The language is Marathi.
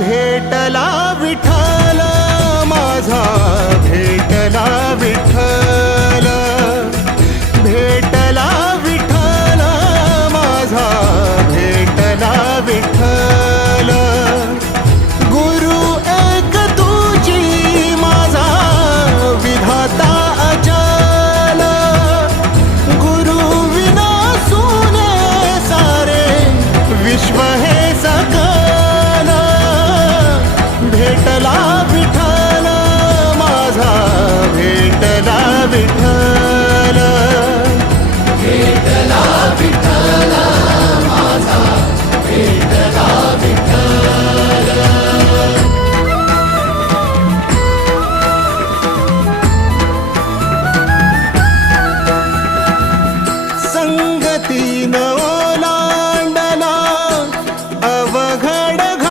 भेटला विठ्ठल माझा, भेटला विठ्ठल, भेटला विठ्ठल माझा, भेटला विठ्ठल. गुरु एक तुझी माझा विधाता अचल, गुरु विना सुने सारे विश्व हे सकल. भेटला विठ्ठल माझा, भेटला विठ्ठल.